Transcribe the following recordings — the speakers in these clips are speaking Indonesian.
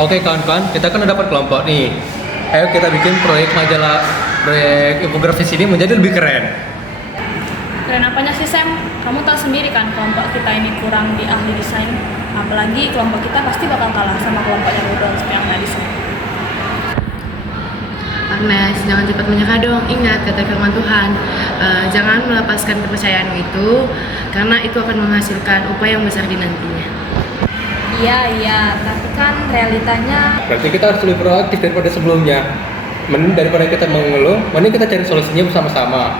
Oke kawan-kawan, kita kan udah dapat kelompok nih. Ayo kita bikin proyek majalah, proyek infografis ini menjadi lebih keren. Keren apanya sih Sam? Kamu tahu sendiri kan kelompok kita ini kurang di ahli desain. Apalagi kelompok kita pasti bakal kalah sama kelompok yang udah yang ahli desain. Agnes, jangan cepat menyerah dong. Ingat kata firman Tuhan, jangan melepaskan kepercayaanmu itu, karena itu akan menghasilkan upaya yang besar di nantinya. Iya, tapi kan realitanya Berarti kita harus lebih proaktif daripada sebelumnya. Mending daripada kita mengeluh, mending kita cari solusinya bersama-sama.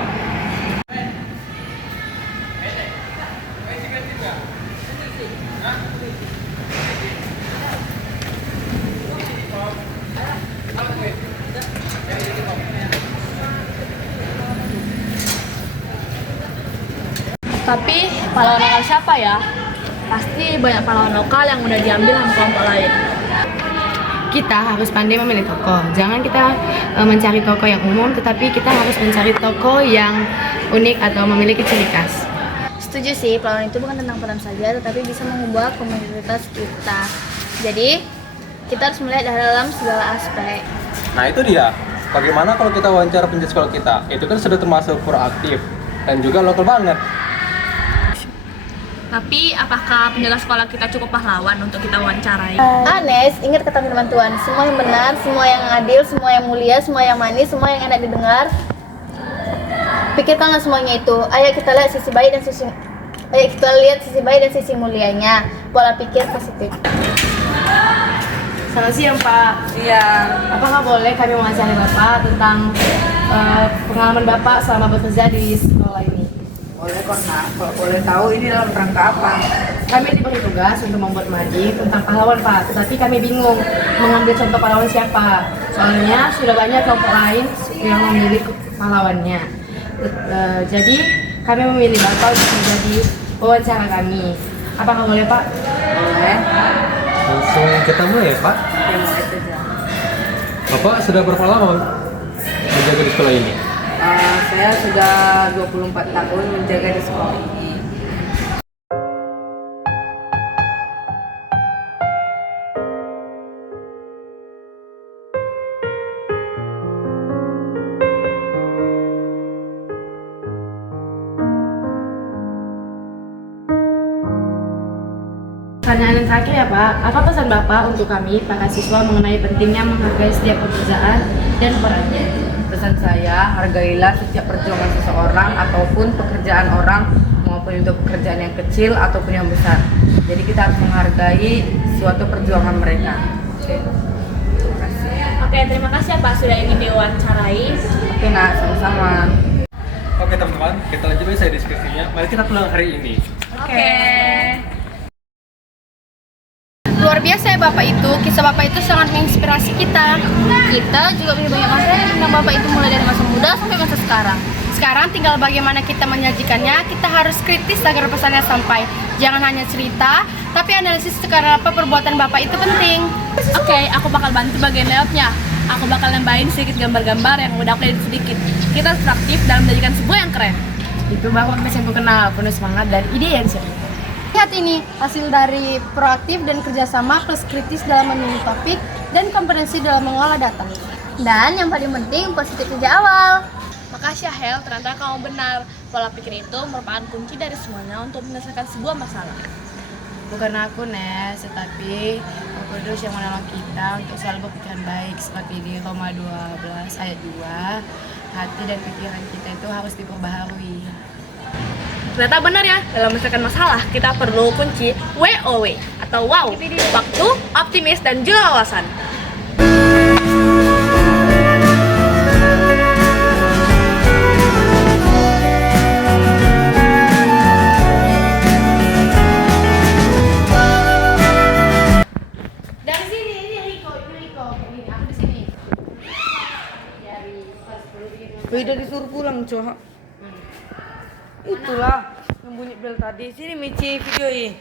tapi pahlawan lokal siapa ya? Pasti banyak pahlawan lokal yang udah diambil sama kelompok lain. Kita harus pandai memilih tokoh. Jangan kita mencari tokoh yang umum, tetapi kita harus mencari tokoh yang unik atau memiliki ciri khas. Setuju sih, pahlawan itu bukan tentang peran saja, tetapi bisa mengubah komunitas kita. Jadi, kita harus melihat dalam segala aspek. Nah itu dia. Bagaimana kalau kita wawancara penjaga sekolah kita? Itu kan sudah termasuk proaktif dan juga lokal banget. Tapi apakah penjaga sekolah kita cukup pahlawan untuk kita wawancarai? Anes, ingat kata firman Tuhan, semua yang benar, semua yang adil, semua yang mulia, semua yang manis, semua yang enak didengar. Pikirkanlah semuanya itu. Ayo kita lihat sisi baik dan sisi mulianya. Pola pikir positif. Selamat siang Pak. Iya. Apakah boleh kami mengajarkan Bapak tentang pengalaman Bapak selama bekerja di sekolah ini? Boleh kok nak, kalau boleh tahu ini dalam rangka apa? Kami diberi tugas untuk membuat mading tentang pahlawan Pak, tetapi kami bingung mengambil contoh pahlawan siapa. Soalnya sudah banyak kelompok lain yang memilih pahlawannya. Jadi kami memilih Bapak untuk menjadi wawancara kami. Apakah boleh Pak? Boleh. Langsung kita mulai ya Pak. Ya mulai saja. Bapak sudah berapa lama menjaga di sekolah ini? Saya sudah 24 tahun menjaga di sekolah ini. Pertanyaan yang terakhir ya Pak, apa pesan Bapak untuk kami, para siswa mengenai pentingnya menghargai setiap pekerjaan dan perannya? Pesan saya, hargailah setiap perjuangan seseorang ataupun pekerjaan orang, maupun itu pekerjaan yang kecil ataupun yang besar. Jadi kita harus menghargai suatu perjuangan mereka. Oke. Terima kasih. Oke, terima kasih ya Pak sudah ingin diwawancarai. Oke nak, sama-sama. Oke teman-teman, kita lanjut saya diskusinya. Mari kita pulang hari ini. Oke. Luar biasa ya Bapak itu, kisah Bapak itu sangat menginspirasi kita. Kita juga punya banyak masa tentang Bapak itu mulai dari masa muda sampai masa sekarang. Sekarang tinggal bagaimana kita menyajikannya, kita harus kritis agar pesannya sampai. Jangan hanya cerita, tapi analisis sekarang apa perbuatan Bapak itu penting. Oke, aku bakal bantu bagian layoutnya. Aku bakal nambahin sedikit gambar-gambar yang udah aku edit sedikit. Kita harus aktif dalam menjadikan sebuah yang keren. Itu baru yang aku kenal, penuh semangat dan ide yang serius. Lihat ini, hasil dari proaktif dan kerjasama plus kritis dalam memilih topik dan kompetensi dalam mengolah data. Dan yang paling penting, positif sejak awal. Makasih ya Hel, ternyata kamu benar. Pola pikir itu merupakan kunci dari semuanya untuk menyelesaikan sebuah masalah. Bukan aku Nes, tetapi Roh Kudus yang menolong kita untuk selalu berpikiran baik, seperti di Roma 12 ayat 2, hati dan pikiran kita itu harus diperbaharui. Ternyata benar ya, dalam menyelesaikan masalah kita perlu kunci WOW atau wow, waktu, optimis, dan juga wawasan. Dari sini, ini Riko, ini aku di sini. Dari kelas 10 Udah disuruh pulang coba. Itulah yang bunyi bel tadi. Sini Michi videoin.